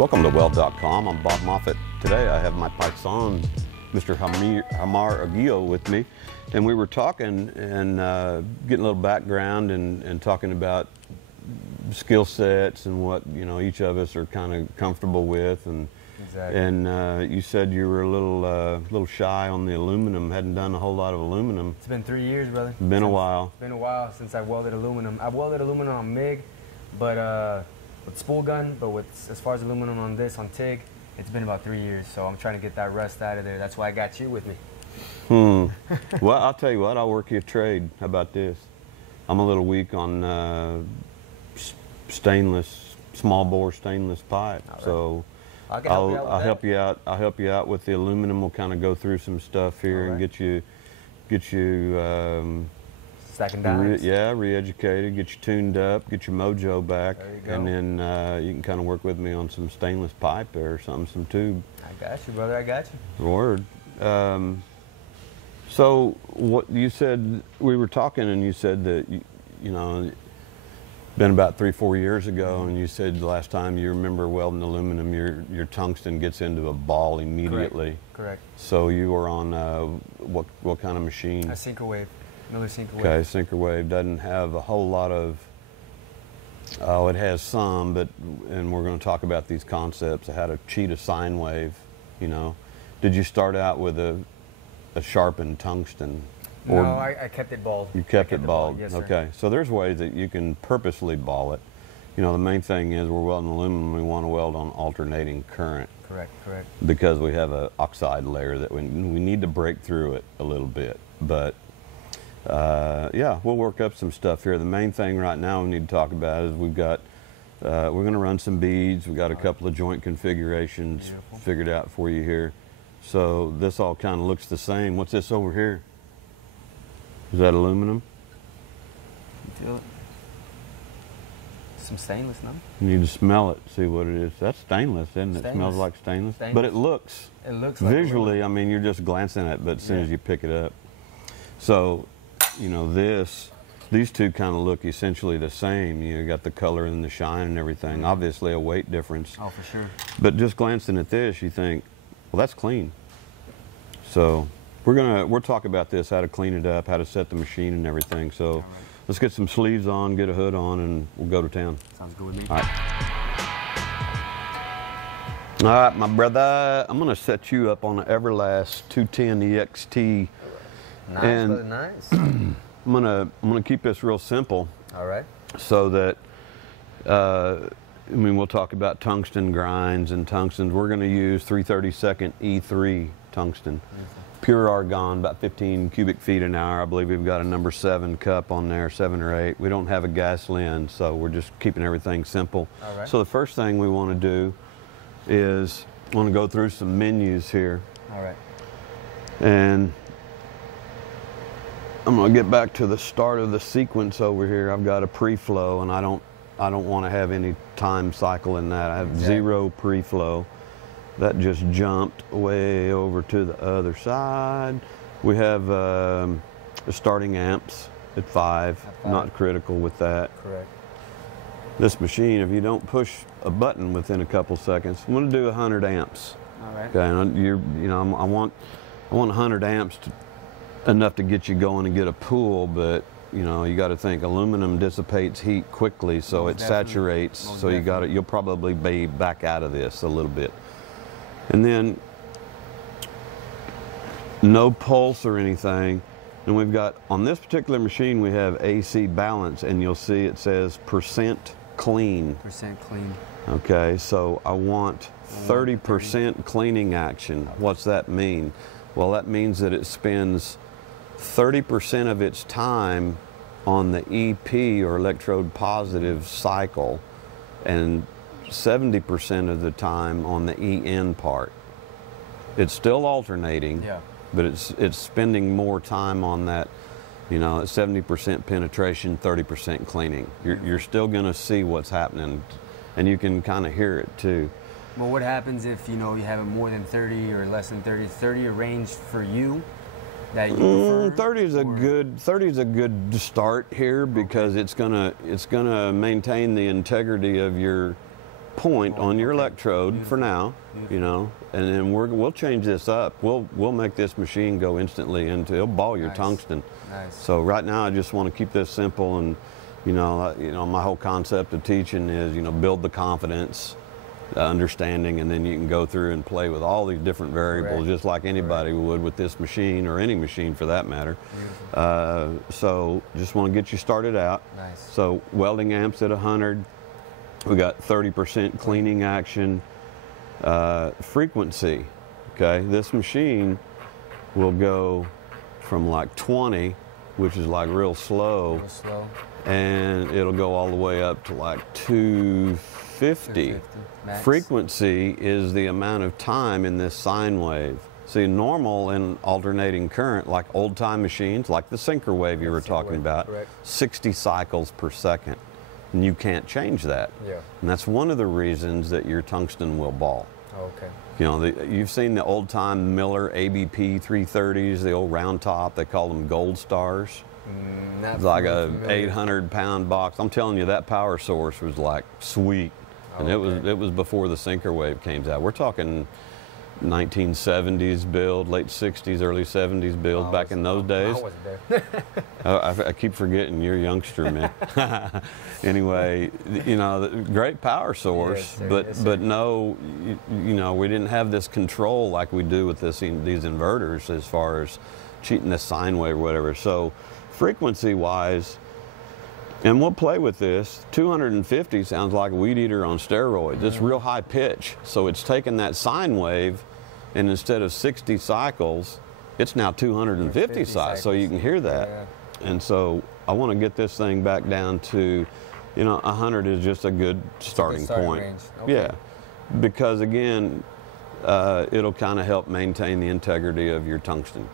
Welcome to Weld.com. I'm Bob Moffatt. Today I have my paisan, Mr. Hamar Aguillo, with me, and we were talking and getting a little background and talking about skill sets and what each of us are kind of comfortable with. And exactly. And you said you were a little shy on the aluminum. Hadn't done a whole lot of aluminum. It's been 3 years, brother. Been a while. It's been a while since I welded aluminum. I've welded aluminum on MIG, but with spool gun, but as far as aluminum on TIG, it's been about 3 years. So I'm trying to get that rust out of there. That's why I got you with me. Well, I'll tell you what. I'll work you a trade. How about this? I'm a little weak on stainless, small bore stainless pipe. Right. So I'll help you out. I'll help you out with the aluminum. We'll kind of go through some stuff here and get you stacking dimes. Re-educated, get you tuned up, get your mojo back, There you go. and then you can kind of work with me on some stainless pipe or something, some tube. I got you, brother. I got you. Word. So what you said, we were talking, and you said that been about 3-4 years ago, and you said the last time you remember welding aluminum, your tungsten gets into a ball immediately. Correct. So you were on what kind of machine? A sinker wave. Another sinker wave. Okay, sinker wave doesn't have a whole lot of. Oh, it has some, and we're going to talk about these concepts of how to cheat a sine wave. Did you start out with a sharpened tungsten? No, I kept it bald. You kept it bald. Yes, sir. Okay, so there's ways that you can purposely ball it. The main thing is we're welding aluminum. We want to weld on alternating current. Correct. Because we have an oxide layer that we need to break through it a little bit. But yeah, we'll work up some stuff here. The main thing right now we need to talk about is we've got we're going to run some beads. We've got a couple of joint configurations figured out for you here. So this all kind of looks the same. What's this over here? Is that aluminum? You feel it? Some stainless, no? You need to smell it, see what it is. That's stainless, isn't it? It smells like stainless. But it looks like visually, aluminum. I mean, you're just glancing at it, but as soon as you pick it up. So, these two kind of look essentially the same. You got the color and the shine and everything. Obviously a weight difference. Oh, for sure. But just glancing at this, you think, well, that's clean. So we'll talk about this, how to clean it up, how to set the machine and everything. So let's get some sleeves on, get a hood on, and we'll go to town. Sounds good with me. All right, my brother, I'm gonna set you up on an Everlast 210 EXT. Nice, and brother, nice. I'm gonna keep this real simple. All right. So that we'll talk about tungsten grinds and tungstens. We're gonna use 332nd E3 tungsten. Pure argon, about 15 cubic feet an hour. I believe we've got a number 7 cup on there, 7 or 8. We don't have a gas lens, so we're just keeping everything simple. All right. So the first thing we want to do is go through some menus here. All right. And I'm going to get back to the start of the sequence over here. I've got a pre-flow, and I don't want to have any time cycle in that. I have zero pre-flow. That just jumped way over to the other side. We have the starting amps at 5, not critical with that. Correct. This machine, if you don't push a button within a couple seconds, I'm going to do 100 amps. All right. Okay, and I want 100 amps enough to get you going and get a pool, but you got to think aluminum dissipates heat quickly, so it saturates. So you'll probably be back out of this a little bit. And then no pulse or anything. And we've got, on this particular machine, we have AC balance, and you'll see it says percent clean. Percent clean. Okay, so I want 30% cleaning action. What's that mean? Well, that means that it spends 30% of its time on the EP, or electrode positive cycle, and 70% of the time on the EN part. It's still alternating, but it's spending more time on that, 70% penetration, 30% cleaning. You're still going to see what's happening, and you can kind of hear it too. Well, what happens if you have it more than 30 or less than 30? 30 a range for you that you prefer? 30 is a good start here, because it's gonna maintain the integrity of your point on your electrode Beautiful. for now, Beautiful. you know, and then we'll change this up. We'll make this machine go instantly into, it'll ball your Nice. tungsten. Nice. So right now I just want to keep this simple, and you know, my whole concept of teaching is, you know, build the confidence, understanding, and then you can go through and play with all these different variables. Correct. Just like anybody Correct. would with this machine, or any machine for that matter. Beautiful. So just want to get you started out. Nice. So welding amps at 100. We got 30% cleaning action. Frequency, okay? This machine will go from like 20, which is like real slow, Real slow. and it'll go all the way up to like 250. 250 max. Frequency is the amount of time in this sine wave. See, normal and alternating current, like old time machines, like the sinker wave you were talking about, Correct. 60 cycles per second. And you can't change that. Yeah. And that's one of the reasons that your tungsten will ball. Oh, okay. You know, you've seen the old time Miller ABP 330s, the old round top, they call them gold stars. Not It's like really a familiar. 800-pound box. I'm telling you, that power source was like sweet. And Oh, okay. it was before the sinker wave came out. We're talking 1970s build, late 60s, early 70s build, I back was- in those days. I wasn't there. I keep forgetting you're a youngster, man. Anyway, you know, great power source, Yes, sir. but Yes, sir. but no, you know, we didn't have this control like we do with these inverters as far as cheating the sine wave or whatever. So frequency-wise, and we'll play with this, 250 sounds like a weed eater on steroids. It's real high pitch, so it's taking that sine wave, and instead of 60 cycles, it's now 250 50 cycles, so you can hear that. Yeah. And so I want to get this thing back down to, you know, 100 is just a good starting point. range. Okay. Yeah, because again, it'll kind of help maintain the integrity of your tungsten.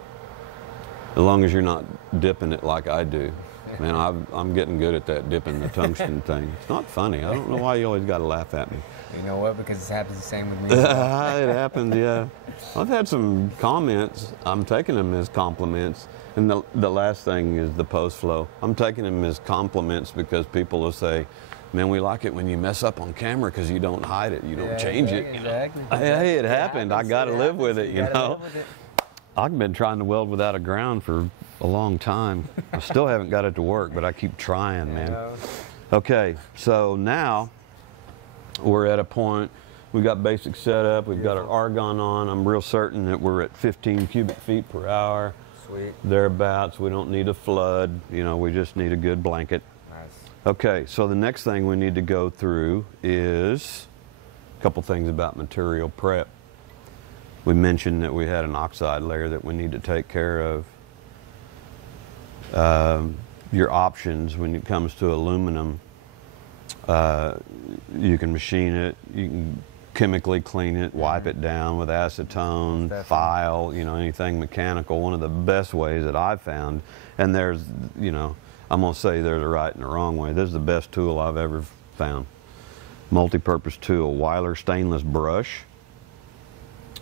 As long as you're not dipping it like I do. Man, I'm getting good at that, dipping the tungsten thing. It's not funny. I don't know why you always got to laugh at me. You know what? Because it happens the same with me. It happens, yeah. I've had some comments. I'm taking them as compliments. And the last thing is the post flow. I'm taking them as compliments because people will say, man, we like it when you mess up on camera because you don't hide it. You don't Yeah, change it. exactly, You know? exactly. Hey, it happened. I happens, got to it live with happens. it, you gotta know? live with it. I've been trying to weld without a ground for a long time. I still haven't got it to work, but I keep trying, man. Yeah. Okay, so now we're at a point, we got basic setup, we've got our argon on. I'm real certain that we're at 15 cubic feet per hour, Sweet. thereabouts. We don't need a flood, you know, we just need a good blanket. Nice. Okay, so the next thing we need to go through is a couple things about material prep. We mentioned that we had an oxide layer that we need to take care of. Your options when it comes to aluminum, you can machine it, you can chemically clean it, wipe it down with acetone, Definitely. file, you know, anything mechanical. One of the best ways that I've found, and there's, you know, I'm gonna say there's a right and a wrong way. This is the best tool I've ever found. Multi-purpose tool, Weiler stainless brush.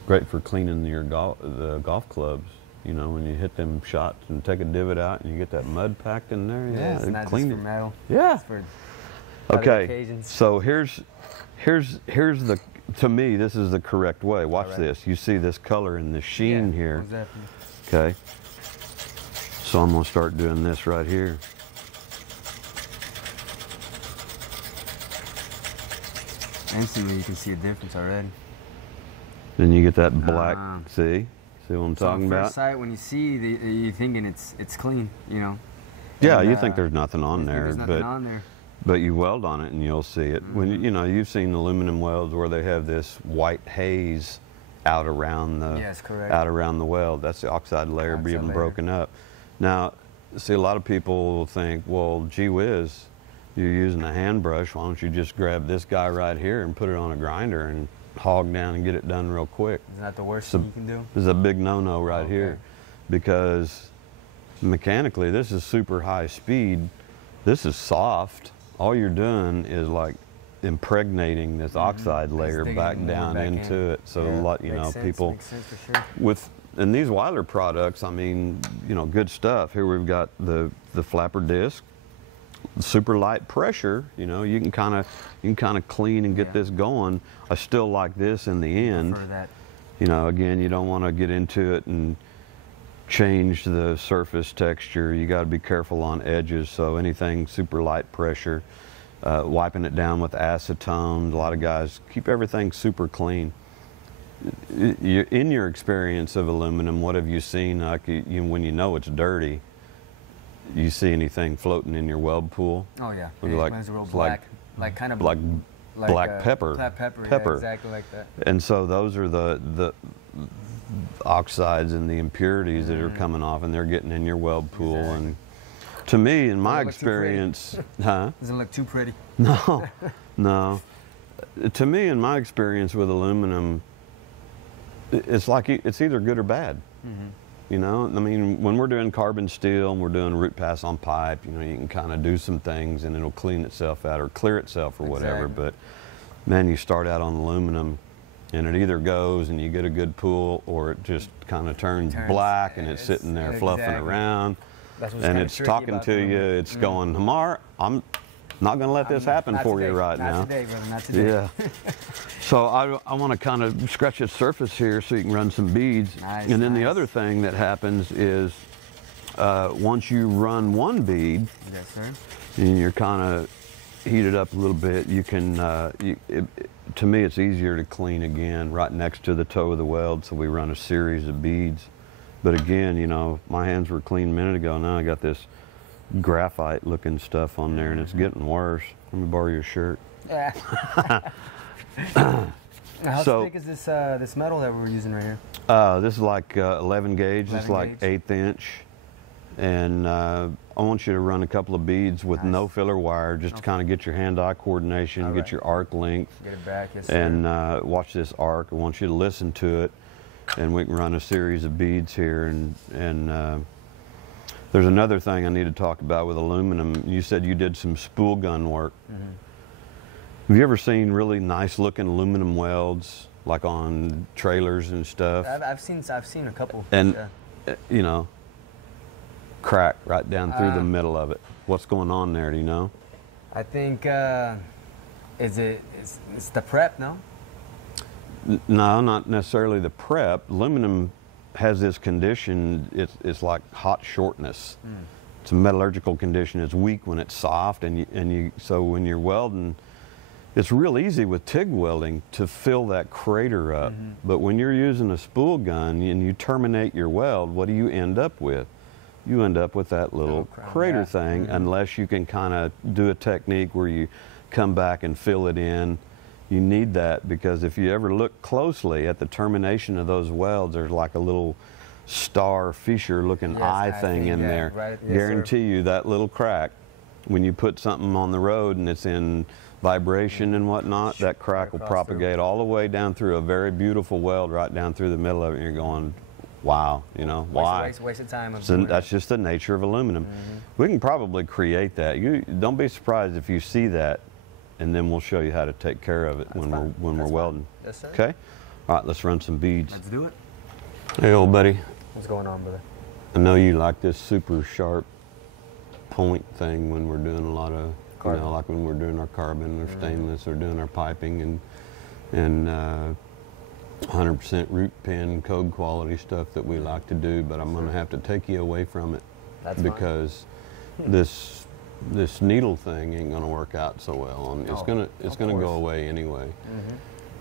Great for cleaning the golf clubs. You know, when you hit them shots and take a divot out and you get that mud packed in there. Yeah, it's it not just clean for it. metal. Yeah. It's for other Okay. occasions. So here's the, to me, this is the correct way. Watch Alright. this. You see this color and the sheen Yeah, here. most definitely. Okay. So I'm gonna start doing this right here. Instantly, you can see a difference already. Then you get that black. Ah. See what I'm So on talking first about? sight, when you see, you're thinking it's clean, you know. Yeah, And, you think there's nothing on you think there, there's nothing but on there. but you weld on it and you'll see it. When you know, you've seen aluminum welds where they have this white haze out around the Yes, correct. out around the weld. That's the oxide layer Oxide being layer. broken up. Now, see, a lot of people will think, well, gee whiz, you're using a hand brush. Why don't you just grab this guy right here and put it on a grinder and hog down and get it done real quick? Isn't that the worst So- thing you can do? This is a big no-no right Okay. here, because mechanically this is super high speed. This is soft. All you're doing is like impregnating this oxide It's layer digging back more down back into in. it. So Yeah, a lot, you makes know, sense, people makes sense for sure. with, and these Weiler products, I mean, you know, good stuff. Here we've got the flapper disc. super light pressure, you know, you can kind of clean and get this going. I still like this in the end. For that. You know, again, you don't want to get into it and change the surface texture. You got to be careful on edges. So anything super light pressure, wiping it down with acetone. A lot of guys keep everything super clean. In your experience of aluminum, what have you seen? Like when you know it's dirty, you see anything floating in your weld pool? Oh yeah, It's a real black, like kind of like black pepper. Black pepper. Yeah, exactly like that. And so those are the oxides and the impurities that are coming off, and they're getting in your weld pool. Exactly. And to me, in my experience, Doesn't look too pretty. No, no. To me, in my experience with aluminum, it's like it's either good or bad. You know, I mean, when we're doing carbon steel and we're doing root pass on pipe, you know, you can kind of do some things and it'll clean itself out or clear itself or whatever. Exactly. But man, you start out on aluminum and it either goes and you get a good pool, or it just kind of turns black and it's sitting there fluffing around. And it's talking to you. It's going, Hamar, I'm not going to let this happen for you right now. Not today, brother, not today. Yeah. So I want to kind of scratch its surface here so you can run some beads. Nice, and then the other thing that happens is once you run one bead, yes, sir, and you're kind of heated up a little bit, you can, to me it's easier to clean again right next to the toe of the weld, so we run a series of beads. But again, you know, my hands were clean a minute ago, now I got this graphite looking stuff on there and it's getting worse. Let me borrow your shirt. Yeah. How thick is this this metal that we're using right here? This is like 11 gauge. It's like 1/8 inch. And I want you to run a couple of beads with no filler wire, just to kind of get your hand-eye coordination, get your arc length. Get it back, yes, sir. And watch this arc. I want you to listen to it, and we can run a series of beads here. And there's another thing I need to talk about with aluminum. You said you did some spool gun work. Have you ever seen really nice looking aluminum welds, like on trailers and stuff? I've seen a couple. And you know, crack right down through the middle of it. What's going on there? Do you know? I think it's the prep, no? No, not necessarily the prep. Aluminum has this condition. It's like hot shortness. It's a metallurgical condition. It's weak when it's soft, so when you're welding, it's real easy with TIG welding to fill that crater up. But when you're using a spool gun and you terminate your weld, what do you end up with? You end up with that little crater thing, unless you can kind of do a technique where you come back and fill it in. You need that, because if you ever look closely at the termination of those welds, there's like a little star Fisher looking eye thing in there. Right. Yes, Guarantee you that little crack, when you put something on the road and it's in vibration and whatnot, that crack will propagate all the way down through a very beautiful weld, right down through the middle of it, and you're going, wow, you know, why? Waste of time. So that's just the nature of aluminum. We can probably create that. You don't be surprised if you see that, and then we'll show you how to take care of it when we're welding. Yes, sir. Okay? All right, let's run some beads. Let's do it. Hey, old buddy. What's going on, brother? I know you like this super sharp point thing when we're doing a lot of, you know, like when we're doing our carbon or stainless or doing our piping and 100% root pin code quality stuff that we like to do, but I'm going to have to take you away from it. That's because this needle thing ain't going to work out so well. It's going to go away anyway.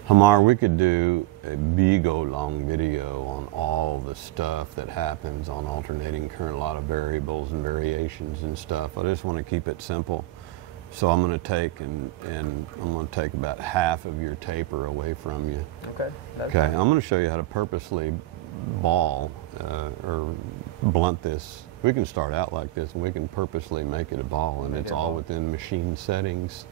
Hamar, we could do a big old long video on all the stuff that happens on alternating current, a lot of variables and variations and stuff. I just want to keep it simple. So I'm going to take and I'm going to take about half of your taper away from you. Okay. Okay. I'm going to show you how to purposely ball or blunt this. We can start out like this, and we can purposely make it a ball, and it's all within machine settings.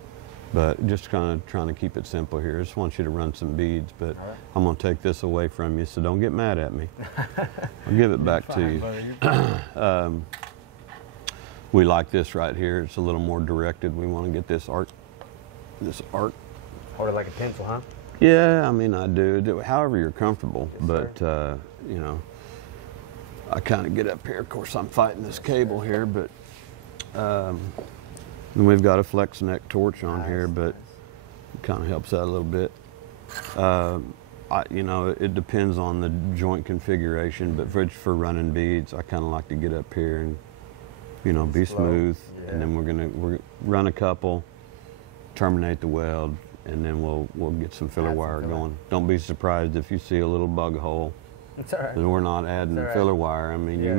But just kind of trying to keep it simple here. I just want you to run some beads, but I'm going to take this away from you, so don't get mad at me. I'll give it back to you. We like this right here. It's a little more directed. We want to get this arc. Hold it like a pencil, huh? Yeah, I mean, I do. However you're comfortable. Yes, but, you know, I kind of get up here. Of course, I'm fighting this cable here, but And we've got a flex neck torch on here, but it kind of helps out a little bit. You know, it depends on the joint configuration, but for running beads, I kind of like to get up here and, you know, be smooth. Yeah. And then we're gonna run a couple, terminate the weld, and then we'll get some filler wire going. Don't be surprised if you see a little bug hole. It's all right. We're not adding filler wire. I mean, you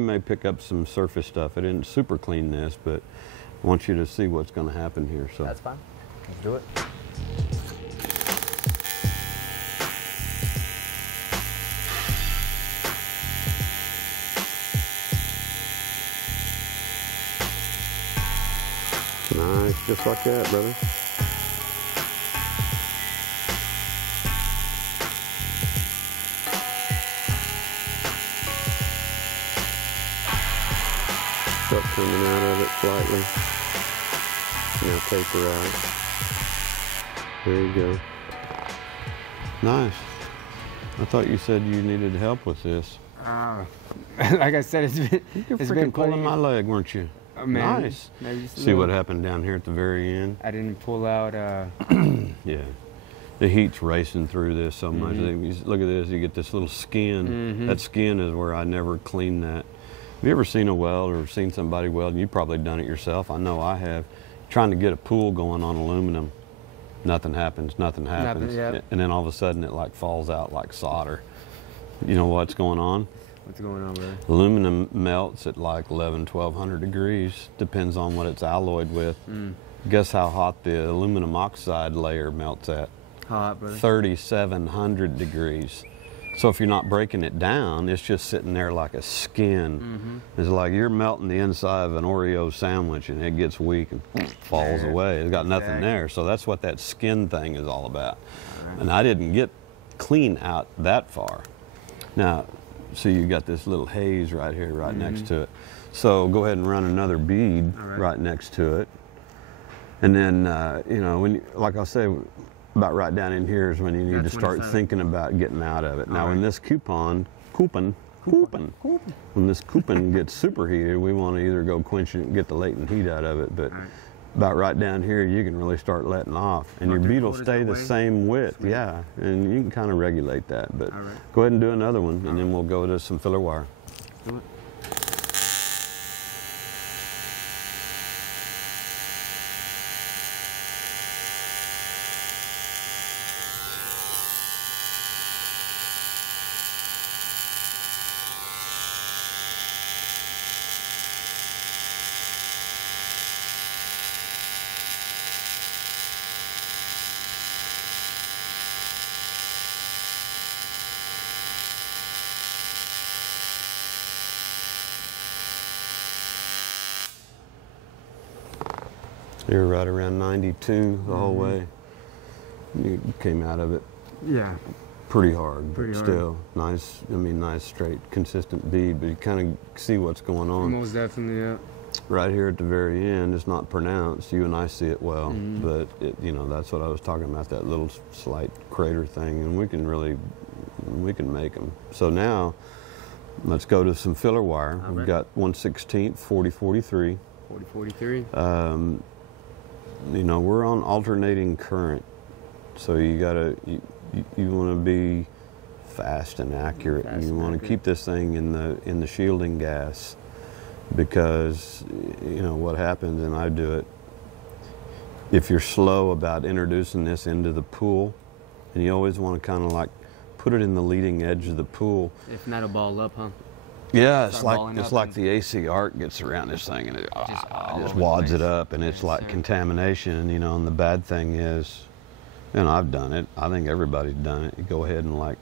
may pick up some surface stuff. I didn't super clean this, but I want you to see what's going to happen here. So that's fine. Let's do it. Nice, just like that, brother. Stuff coming out of it slightly. Now taper out. There you go. Nice. I thought you said you needed help with this. Like I said, It's been pulling my leg, weren't you? Man, nice. See what happened down here at the very end? I didn't pull out. Yeah. The heat's racing through this so much. Look at this, you get this little skin. That skin is where I never clean that. Have you ever seen a weld or seen somebody weld? You've probably done it yourself. I know I have. Trying to get a pool going on aluminum. Nothing happens, nothing happens. And then all of a sudden it like falls out like solder. You know what's going on? What's going on, brother? Aluminum melts at like 1200 degrees. Depends on what it's alloyed with. Guess how hot the aluminum oxide layer melts at? Hot, brother. 3700 degrees. So if you're not breaking it down, it's just sitting there like a skin. It's like you're melting the inside of an Oreo sandwich and it gets weak and falls away. It's got nothing there. So that's what that skin thing is all about. And I didn't get clean out that far. Now, see, you got this little haze right here, right next to it. So go ahead and run another bead right next to it. And then, you know, when like I say, about right down in here is when you need to start thinking about getting out of it. Now, when this when this coupon gets superheated, we want to either go quench it and get the latent heat out of it. But about right down here, you can really start letting off, and your bead will stay the same width. Yeah, and you can kind of regulate that. But go ahead and do another one, and then we'll go to some filler wire. Do it. You're right around 92 the whole way. You came out of it. Yeah. Pretty hard, but still nice. I mean, nice, straight, consistent bead. But you kind of see what's going on. Most definitely, yeah. Right here at the very end, it's not pronounced. You and I see it well, but you know, that's what I was talking about. That little slight crater thing, and we can make them. So now, let's go to some filler wire. We've got 1/16, 40-43. 40-43. You know, we're on alternating current, so you want to be fast and accurate, and you want to keep this thing in the shielding gas, because you know what happens, and I do it. If you're slow about introducing this into the pool, and you always want to kind of like put it in the leading edge of the pool. If not a ball up, huh? Yeah, it's like the AC arc gets around this thing and it just wads it up, and it's like contamination, you know. And the bad thing is, and I've done it, I think everybody's done it, you go ahead and like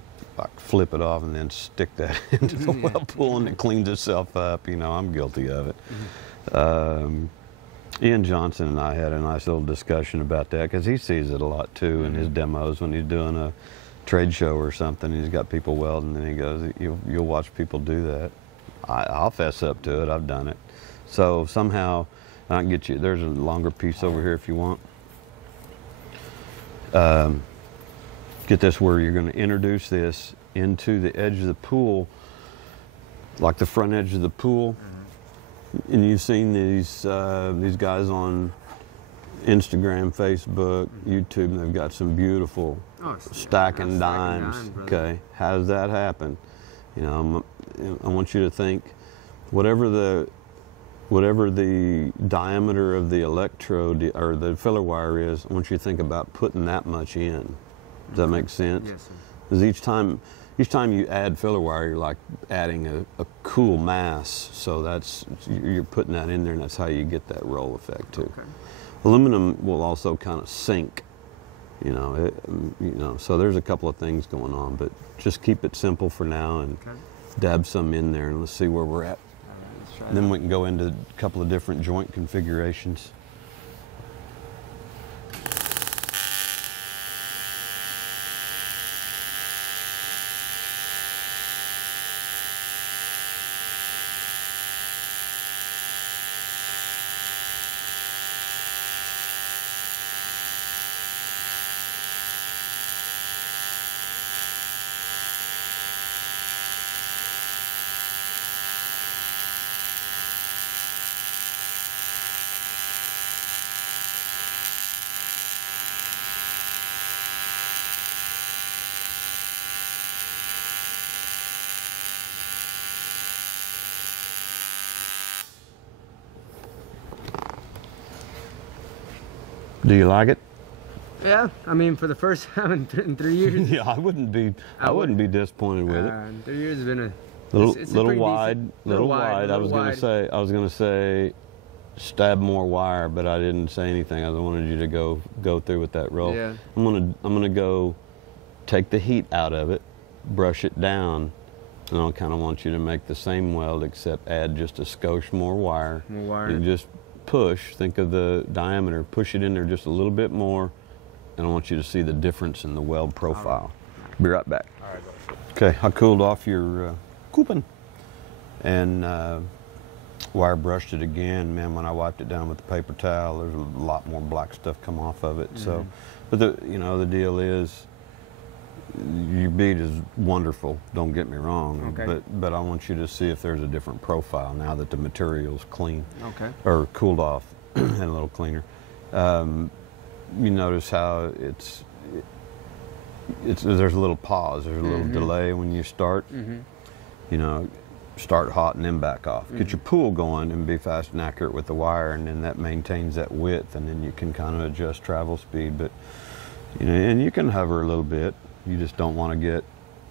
flip it off and then stick that into the well pool and it cleans itself up. You know, I'm guilty of it. Ian Johnson and I had a nice little discussion about that, because he sees it a lot too in his demos when he's doing a trade show or something. He's got people welding, and he goes, you'll watch people do that. I'll fess up to it, I've done it. So somehow I can get you, there's a longer piece over here if you want. Get this where you're going to introduce this into the edge of the pool, like the front edge of the pool. And you've seen these guys on Instagram, Facebook, YouTube, and they've got some beautiful stacking dimes. Okay, how does that happen? You know, I want you to think, whatever the diameter of the electrode or the filler wire is, I want you to think about putting that much in. Does that make sense? Yes, sir. Because each time you add filler wire, you're like adding a cool mass. So you're putting that in there, and that's how you get that roll effect too. Okay. Aluminum will also kind of sink. So there's a couple of things going on, but just keep it simple for now and dab some in there, and let's see where we're at. All right, let's try Then we can go into a couple of different joint configurations. Do you like it? Yeah, I mean, for the first time in 3 years. Yeah, I wouldn't be disappointed with it. 3 years has been Little wide. I was gonna say stab more wire, but I didn't say anything. I wanted you to go through with that roll. Yeah. I'm gonna go take the heat out of it, brush it down, and I kind of want you to make the same weld except add just a skosh more wire. More wire. And just push. Think of the diameter. Push it in there just a little bit more, and I want you to see the difference in the weld profile. Be right back. All right, go. Okay, I cooled off your coupon and wire brushed it again. Man, when I wiped it down with the paper towel, there's a lot more black stuff come off of it. So, but the deal is, your bead is wonderful. Don't get me wrong. Okay. But I want you to see if there's a different profile now that the material's clean. Okay. Or cooled off and a little cleaner. You notice how there's a little pause. There's a little delay when you start. Start hot and then back off. Get your pool going and be fast and accurate with the wire, and then that maintains that width, and then you can kind of adjust travel speed. But and you can hover a little bit. You just don't want to get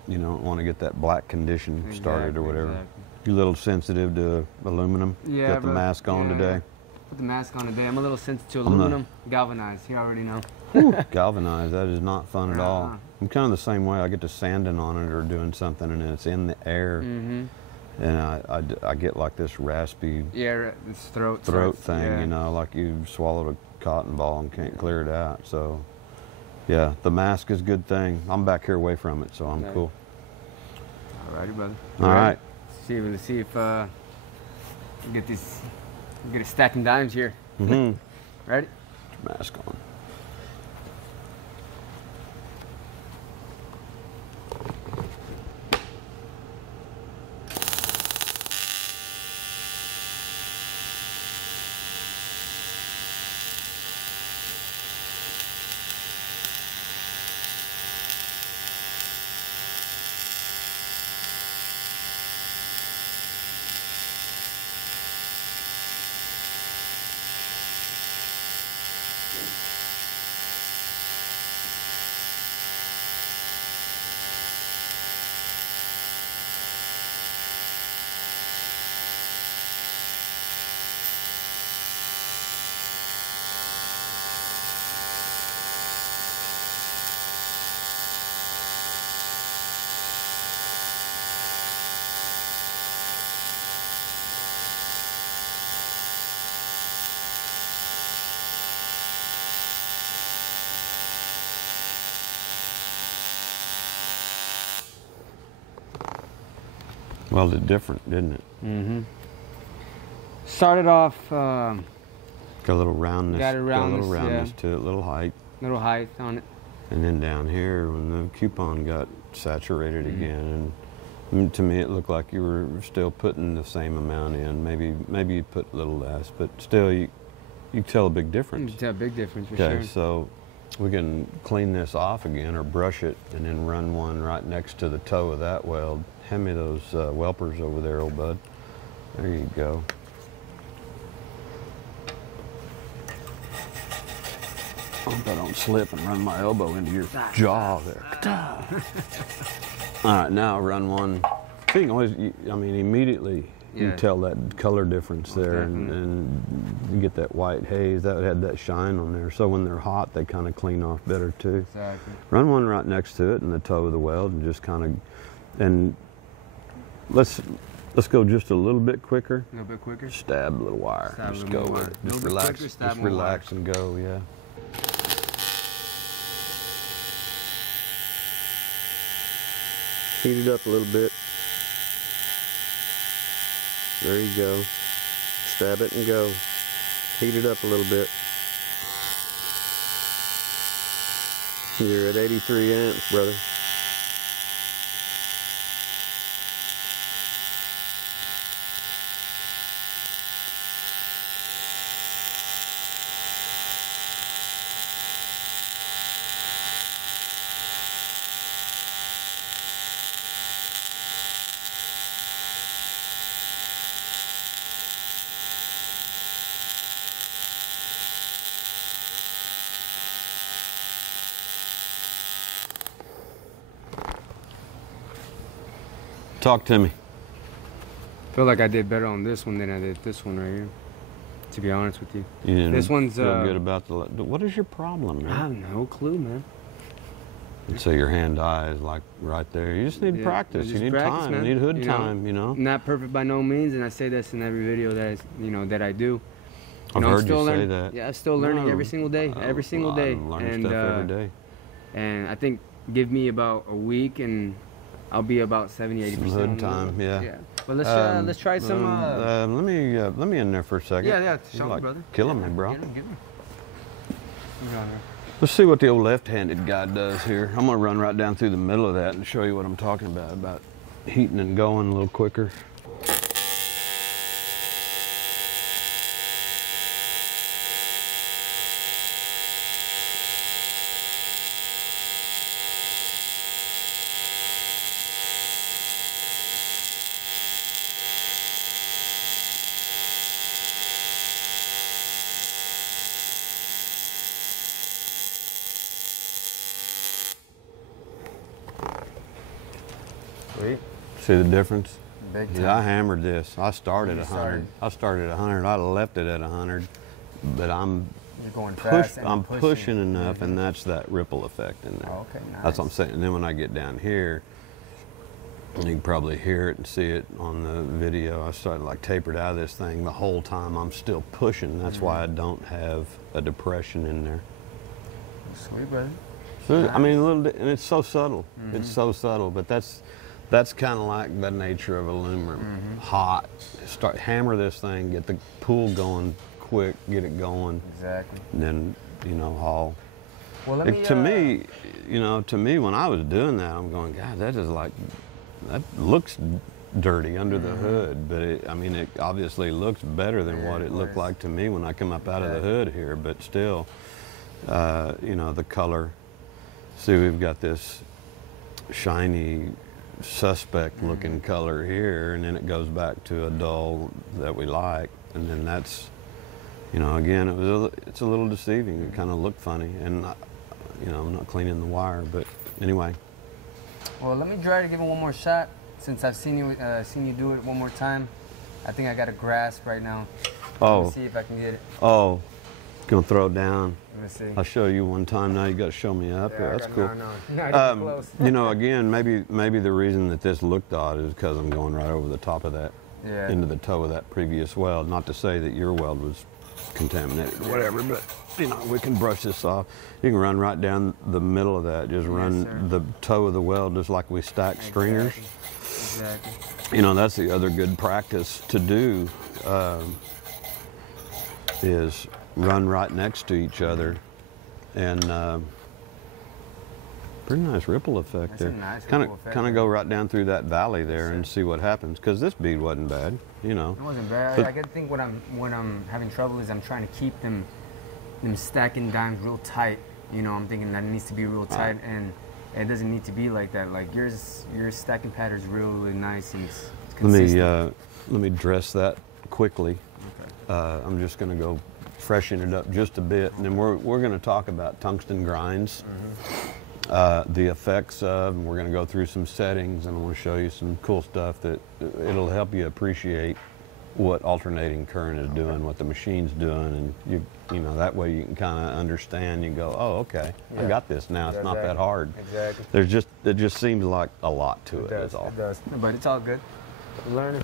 that black condition started or whatever. Exactly. You a little sensitive to aluminum? Yeah. Got the mask on today? Put the mask on today. I'm a little sensitive to aluminum. Galvanized. You already know. Galvanized, that is not fun at all. I'm kind of the same way. I get to sanding on it or doing something, and it's in the air. And I get like this raspy this throat thing, like you swallowed a cotton ball and can't clear it out. So, yeah, the mask is a good thing. I'm back here away from it, so I'm cool. All righty, brother. All right. Let's see if we get a stacking dimes here. Ready? Put your mask on. Welded different, didn't it? Started off. Got a little roundness. Got a little roundness to it, a little height. Little height on it. And then down here, when the coupon got saturated again, and To me, it looked like you were still putting the same amount in. Maybe you put a little less, but still, you can tell a big difference. You can tell a big difference for sure. Okay, so we can clean this off again or brush it and then run one right next to the toe of that weld. Hand me those whelpers over there, old bud. There you go. I hope I don't slip and run my elbow into your jaw there. All right, now run one. So you can always, I mean, immediately you can tell that color difference there, and you get that white haze. That had that shine on there. So when they're hot, they kind of clean off better too. Exactly. Run one right next to it in the toe of the weld, and just kind of, and let's go just a little bit quicker. A little bit quicker. Stab a little wire. Stab just a go little with wire. it. Just relax. Just relax and go. Yeah. Heat it up a little bit. There you go. Stab it and go. Heat it up a little bit. You're at 83 amps, brother. Talk to me. I feel like I did better on this one than I did this one right here, to be honest with you. You didn't this one's feel good about the. What is your problem, man? I have no clue, man. And so your hand-eye is like right there. You just need practice. You need practice, time. man. You need hood You time. You know. Not perfect by no means, and I say this in every video that that I do. I've heard you say that. Yeah, I'm still learning every single day. Every single day. I'm learning stuff every day. And I think give me about a week and I'll be about 70-80%. Hood time, yeah. But let's try some. Let me in there for a second. Yeah. Show me, like brother. Killing me, bro. Get him. Let's see what the old left-handed guy does here. I'm gonna run right down through the middle of that and show you what I'm talking about heating and going a little quicker. Sweet. See the difference? Big time. Yeah, I hammered this. I started at 100. I started at 100. I left it at 100, but I'm You're going fast. I'm pushing enough, and that's that ripple effect in there. Oh, okay, nice. That's what I'm saying. And then when I get down here, you can probably hear it and see it on the video. I started like tapered out of this thing the whole time. I'm still pushing. That's why I don't have a depression in there. Sweet, brother. So, Nice. I mean, and it's so subtle. It's so subtle, but that's kind of like the nature of aluminum. Hot. Hammer this thing, get the pool going quick, get it going. Exactly. And then, haul. Well, let me, To me, when I was doing that, I'm going, God, that looks dirty under the hood, but it obviously looks better than what it looked like to me when I come up out of the hood here, but still, the color. See, we've got this shiny, suspect looking color here, and then it goes back to a dull that we like, and then that's, again, it's a little deceiving. It kind of looked funny, and I'm not cleaning the wire, but anyway. Well, let me try to give it one more shot. Since I've seen you do it one more time, I think I got a grasp right now. Let me see if I can get it. Oh, gonna throw it down. Let me see. I'll show you one time. Now you got to show me up. Yeah, That's cool. No, close. Again, maybe the reason that this looked odd is because I'm going right over the top of that, into the toe of that previous weld. Not to say that your weld was contaminated or whatever, but we can brush this off. You can run right down the middle of that. Just run the toe of the weld just like we stack stringers. Exactly. That's the other good practice to do, is run right next to each other, and Pretty nice ripple effect That's there. a nice Kind ripple effect of there. go right down through that valley there and see what happens. Because this bead wasn't bad, you know. It wasn't bad. I think what I'm having trouble is I'm trying to keep them stacking dimes real tight. You know, I'm thinking that it needs to be real tight, and it doesn't need to be like that. Like your stacking pattern is really nice and it's consistent. Let me dress that quickly. Okay. I'm just going to go freshen it up just a bit, and then we're going to talk about tungsten grinds, the effects of, and we're going to go through some settings, and I want to show you some cool stuff that it'll help you appreciate what alternating current is doing, what the machine's doing, and you know, that way you can kind of understand. You go, oh, okay, I got this now. It's not that hard. Exactly. It just seems like a lot to it. That's all. It does. But it's all good. We're learning.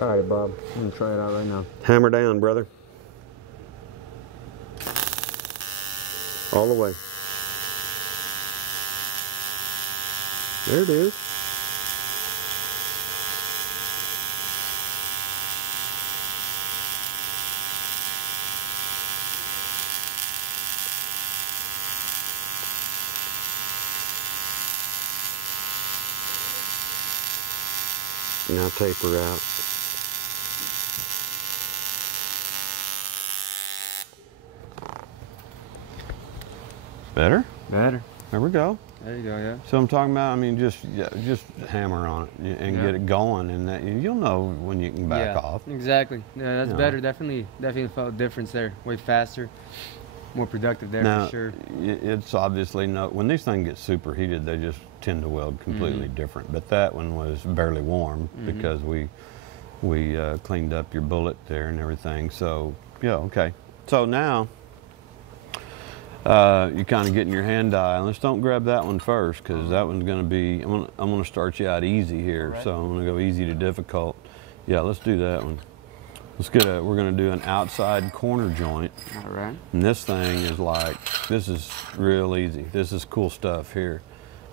All right, Bob. I'm gonna try it out right now. Hammer down, brother. All the way. There it is. Now taper out. Better? Better. There we go. There you go, yeah. So I'm talking about, I mean, just hammer on it and get it going, and that you'll know when you can back off. Exactly. Yeah, that's better. Definitely felt a difference there. Way faster, more productive there Now, for sure. It's obviously when these things get superheated, they just tend to weld completely different. But that one was barely warm because we cleaned up your bullet there and everything. So yeah, okay. So now you're kind of getting your hand die. Let's don't grab that one first, because that one's going to be, I'm going to start you out easy here. Right. So I'm going to go easy to difficult. Yeah, let's do that one. We're going to do an outside corner joint. All right. And this thing is this is real easy. This is cool stuff here.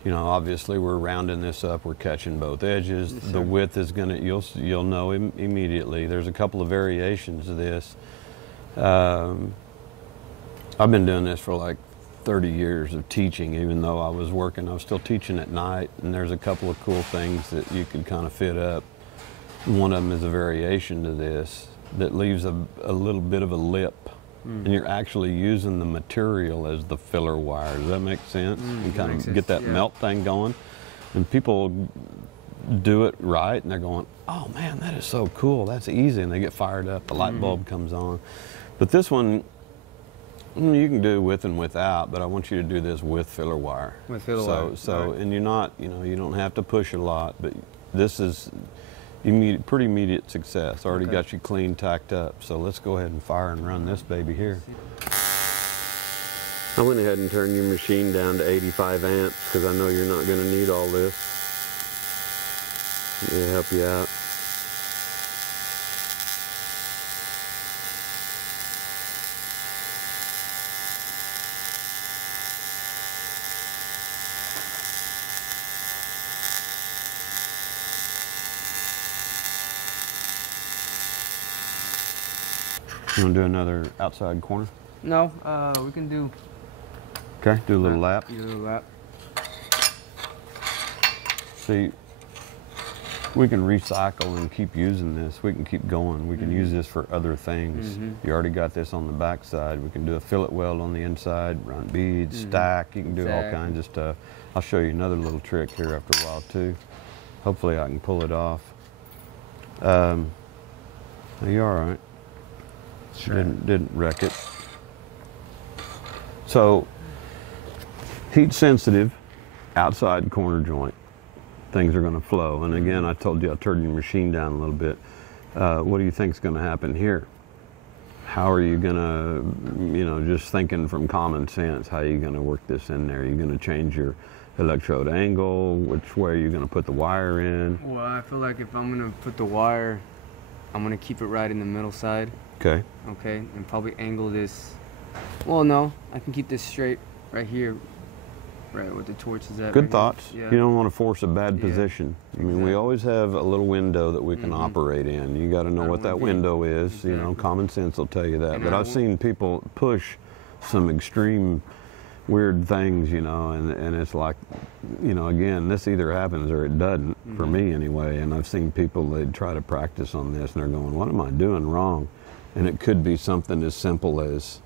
You know, obviously we're rounding this up. We're catching both edges. Yes, the width is going to, you'll know immediately. There's a couple of variations of this. I've been doing this for like 30 years of teaching. Even though I was still teaching at night, and there's a couple of cool things that you can kind of fit up. One of them is a variation to this that leaves a little bit of a lip, and you're actually using the material as the filler wire. Does that make sense? You kind of get that melt thing going, and people do it right, and they're going, oh man, that is so cool, that's easy, and they get fired up, the light bulb comes on. But this one, you can do with and without, but I want you to do this with filler wire. With filler wire. So, right. And you're not, you don't have to push a lot, but this is pretty immediate success. Already got you clean, tacked up. So let's go ahead and fire and run this baby here. I went ahead and turned your machine down to 85 amps because I know you're not going to need all this. It'll help you out. You want to do another outside corner? No, we can do. Okay, do a little lap. Do a little lap. See, we can recycle and keep using this. We can keep going. We can use this for other things. You already got this on the back side. We can do a fillet weld on the inside, run beads, stack. You can do all kinds of stuff. I'll show you another little trick here after a while too. Hopefully I can pull it off. You're all right. Sure. Didn't wreck it. So, heat sensitive, outside corner joint. Things are going to flow. And again, I told you I turned your machine down a little bit. What do you think is going to happen here? How are you going to, just thinking from common sense, how are you going to work this in there? Are you going to change your electrode angle? Which way are you going to put the wire in? Well, I feel like if I'm going to put the wire, I'm going to keep it right in the middle side. Okay. Okay, and probably angle this. Well, no, I can keep this straight right here, right where the torch is at. Good thoughts. Yeah. You don't want to force a bad position. I mean, we always have a little window that we can operate in. You got to know what that window is. Common sense will tell you that. But I've seen people push some extreme weird things, you know, and it's like, you know, again, this either happens or it doesn't, for me anyway. And I've seen people, they try to practice on this and they're going, what am I doing wrong? And it could be something as simple as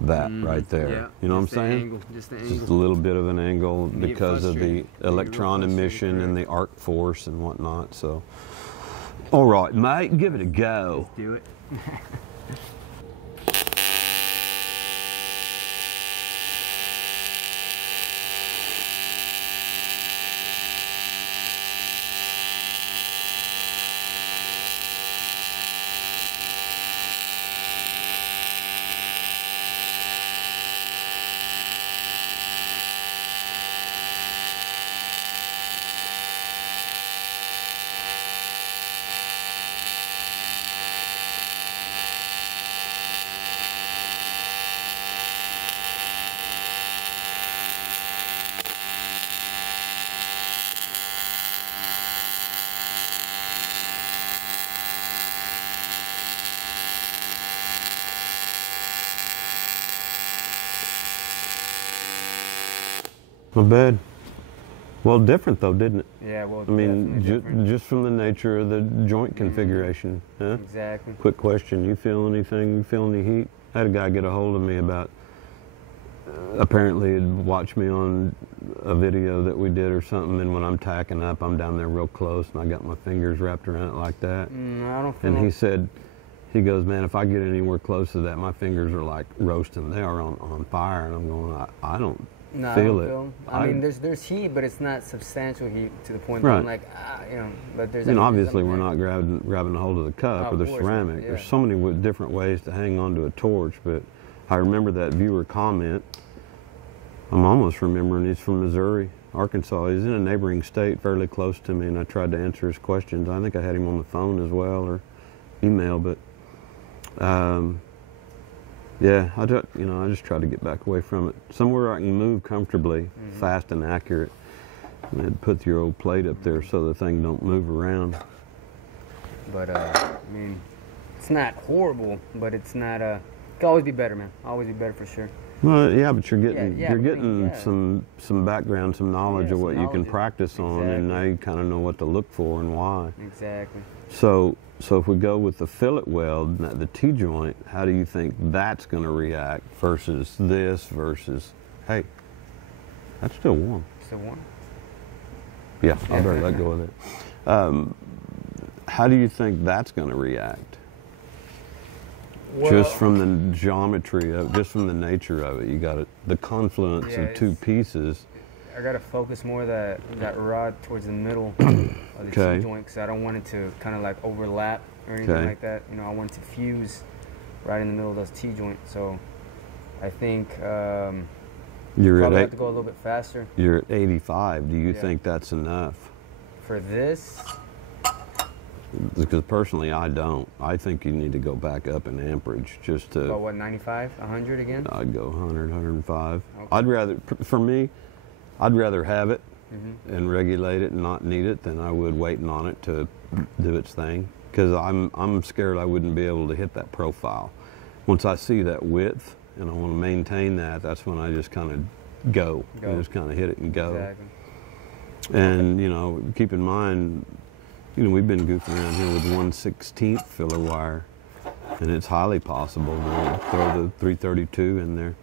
that right there. Yeah, you know what I'm saying? Angle, just the Just angle. a little bit of an angle because of the frustrated. electron emission and the arc force and whatnot. So, all right, mate, give it a go. Let's do it. Not bad. Well, different though, didn't it? Yeah, well, I mean, definitely just from the nature of the joint configuration. Huh? exactly. Quick question, you feel anything, you feel any heat? I had a guy get a hold of me about, apparently he'd watched me on a video that we did or something, and when I'm tacking up, I'm down there real close, and I got my fingers wrapped around it like that. I don't feel And he said, he goes, man, if I get anywhere close to that, my fingers are like roasting. They are on fire. And I'm going, I don't no, feel I it. don't feel. I mean, there's heat, but it's not substantial heat to the point that Right. I'm like, you know, but there's... And obviously there's- we're not grabbing a hold of the cup Oh, or the of course, ceramic. yeah. There's so many different ways to hang onto a torch, but I remember that viewer comment. I'm almost remembering he's from Missouri, Arkansas. He's in a neighboring state fairly close to me, and I tried to answer his questions. I think I had him on the phone as well or email, but yeah, I just try to get back away from it. Somewhere I can move comfortably, fast and accurate. And then put your old plate up there so the thing don't move around. But, I mean, it's not horrible, but it's not, it could always be better, man. Always be better for sure. Well, yeah, but you're getting yeah, some background, some knowledge Yeah, of what some you can knowledge. practice on, and now you kind of know what to look for and why. Exactly. So if we go with the fillet weld, the T-joint, how do you think that's going to react versus this versus, hey, that's still warm. Still warm? Yeah, I better let go of it. How do you think that's going to react? Well, Just from the geometry of, just from the nature of it, you got it. The confluence Yeah, of two pieces. I gotta focus more that rod towards the middle of the Okay. T-joint, because I don't want it to kind of like overlap or anything Okay. like that. You know, I want it to fuse right in the middle of those T-joints. So I think You're probably at have to go a little bit faster You're at 85. Do you Yeah. think that's enough? for this. Because personally, I don't. I think you need to go back up in amperage just to. About what, 95, 100 again? I'd go 100, 105. Okay. I'd rather, for me, I'd rather have it and regulate it and not need it than I would waiting on it to do its thing. Because I'm scared I wouldn't be able to hit that profile. Once I see that width and I want to maintain that, that's when I just kind of go. I just kind of hit it and go. Exactly. And, you know, keep in mind, you know, we've been goofing around here with 1/16 filler wire, and it's highly possible to throw the 332 in there.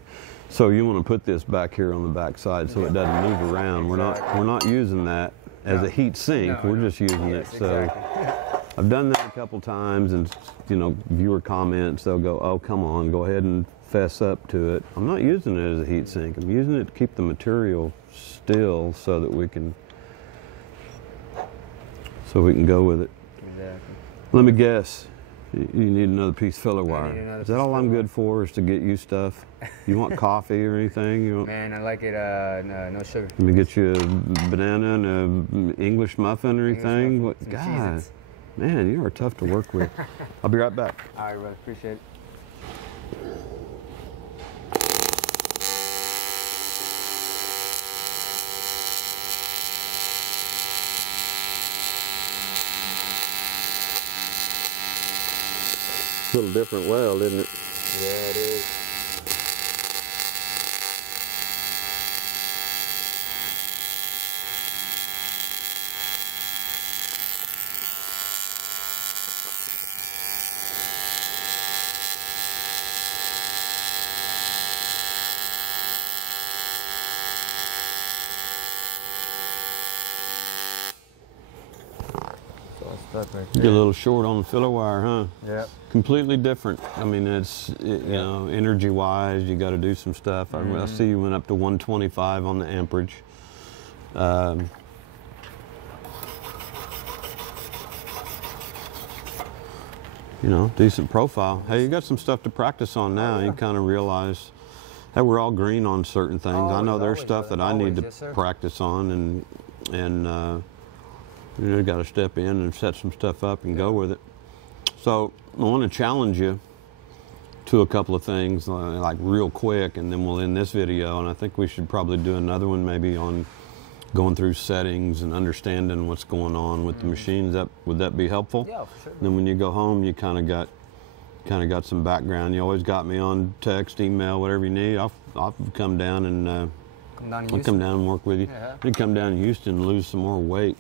So you want to put this back here on the back side so it doesn't move around. We're not using that as a heat sink. No, We're just using it. So Exactly. I've done that a couple times, and, you know, viewer comments, they'll go, oh, come on, go ahead and fess up to it. I'm not using it as a heat sink. I'm using it to keep the material still so that we can go with it. Exactly. Let me guess. You need another piece of filler need wire. another Is that piece all of I'm filler good for, is to get you stuff? You want coffee or anything? You want, Man, I like it, no sugar. let me get you a banana and an English muffin or anything? muffin, some God, Cheez-Its. man, you are tough to work with. I'll be right back. All right, brother. Appreciate it. A little different weld, isn't it? Yeah, it is. stuck right You're there. a little short on the filler wire, huh? Yep. Completely different. I mean, you know, energy-wise, you got to do some stuff. I see you went up to 125 on the amperage. You know, decent profile. Hey, you got some stuff to practice on now. You kind of realize, hey, we're all green on certain things. I know there's stuff that I need to practice on, and you know, got to step in and set some stuff up and go with it. So I want to challenge you to a couple of things, like real quick, and then we'll end this video. And I think we should probably do another one maybe on going through settings and understanding what's going on with the machines. Would that be helpful? Yeah, for sure. Then when you go home, you kind of got some background. You always got me on text, email, whatever you need. I'll come down and I'll come down and work with you. Yeah. You come down to Houston and lose some more weight.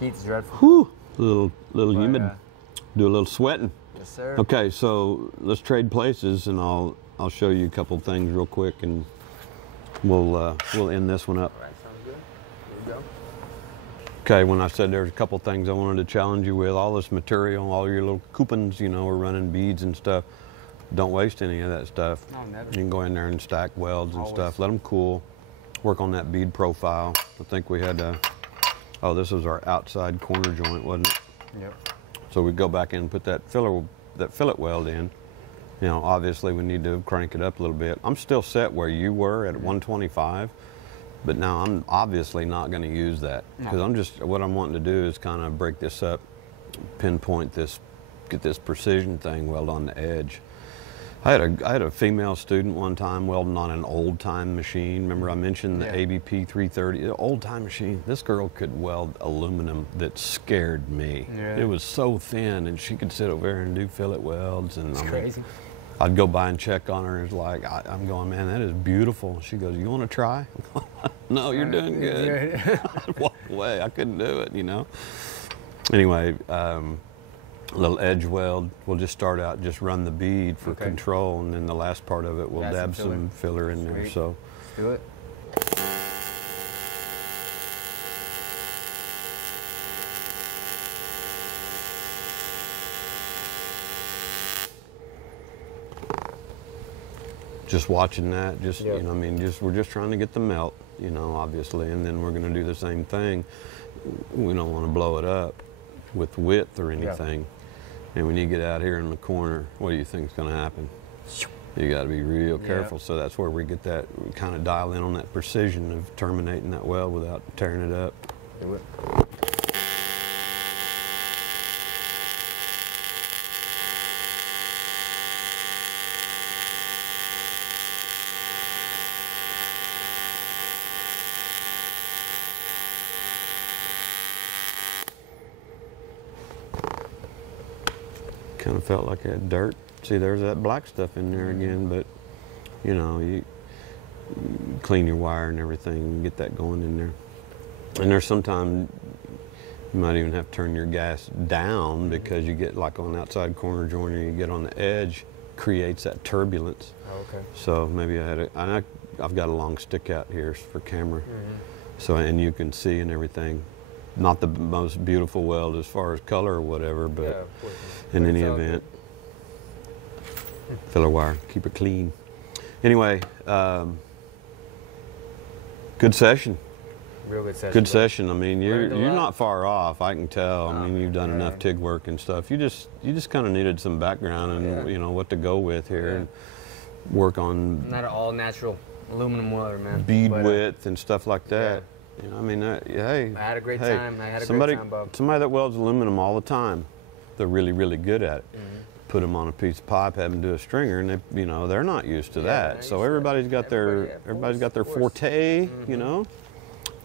Heat's dreadful. Whew, little humid. Do a little sweating. Yes, sir. Okay, so let's trade places, and I'll show you a couple things real quick, and we'll end this one up. All right, sounds good. Here we go. Okay, when I said there's a couple things I wanted to challenge you with, all this material, all your little coupons, you know, we're running beads and stuff. Don't waste any of that stuff. No, never. You can go in there and stack welds and Always. stuff. Let them cool. Work on that bead profile. I think we had oh, this was our outside corner joint, wasn't it? Yep. So we go back in and put that fillet weld in. You know, obviously we need to crank it up a little bit. I'm still set where you were at 125, but now I'm obviously not going to use that because what I'm wanting to do is kind of break this up, pinpoint this, get this precision thing weld on the edge. I had a female student one time welding on an old time machine. Remember I mentioned the ABP 330, old time machine. This girl could weld aluminum that scared me. Yeah. It was so thin, and she could sit over there and do fillet welds. And It's crazy. I'd go by and check on her. It's like, I'm going, man, that is beautiful. She goes, you want to try? No, you're doing good. I'd walk away. I couldn't do it, you know. Anyway, a little edge weld. We'll just start out, just run the bead for control, and then the last part of it, we'll dab some filler in there. So let's do it. just watching that, you know, I mean, we're just trying to get the melt, you know, obviously, and then we're going to do the same thing. We don't want to blow it up with width or anything. And when you get out here in the corner, what do you think is going to happen? You got to be real careful. So that's where we get that, we kind of dial in on that precision of terminating that weld without tearing it up. Do it. Kind of felt like I had dirt. See, there's that black stuff in there again, but you know, you clean your wire and everything and get that going in there. And there's sometimes you might even have to turn your gas down because you get like on the outside corner joiner, you get on the edge, creates that turbulence. Oh, okay. So maybe I've got a long stick out here for camera. So, and you can see and everything. Not the most beautiful weld as far as color or whatever, but in any event, filler wire, keep it clean. Anyway, good session. Real good session. Good session. I mean, you're not far off. I can tell. I mean, you've done enough TIG work and stuff. You just kind of needed some background and you know what to go with here and work on. Not an all natural aluminum welder, man. Bead width and stuff like that. You know, I mean, hey. I had a great time. I had a great time, Bob. Somebody that welds aluminum all the time, they're really, really good at it. Put them on a piece of pipe, have them do a stringer, and they, you know, they're not used to that. So everybody's got their forte, you know.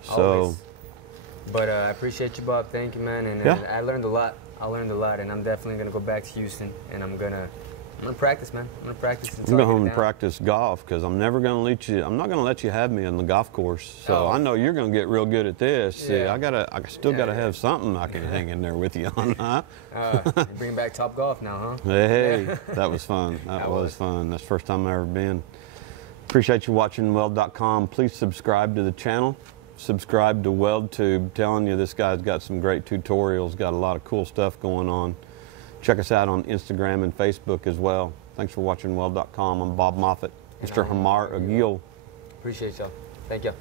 So. Always. But I appreciate you, Bob. Thank you, man. And I learned a lot. And I'm definitely gonna go back to Houston, and I'm gonna practice, man. I'm gonna practice. I'm going home and practice golf because I'm never gonna let you. I'm not gonna let you have me on the golf course. So I know you're gonna get real good at this. See, I still gotta have something I can hang in there with you on, huh? Bring back Top Golf now, huh? Hey, that was fun. That was fun. That's the first time I've ever been. Appreciate you watching Weld.com. Please subscribe to the channel. subscribe to WeldTube. Telling you, this guy's got some great tutorials, got a lot of cool stuff going on. Check us out on Instagram and Facebook as well. Thanks for watching Weld.com. I'm Bob Moffatt, Mr. Hamar Agil. Appreciate y'all. Thank you.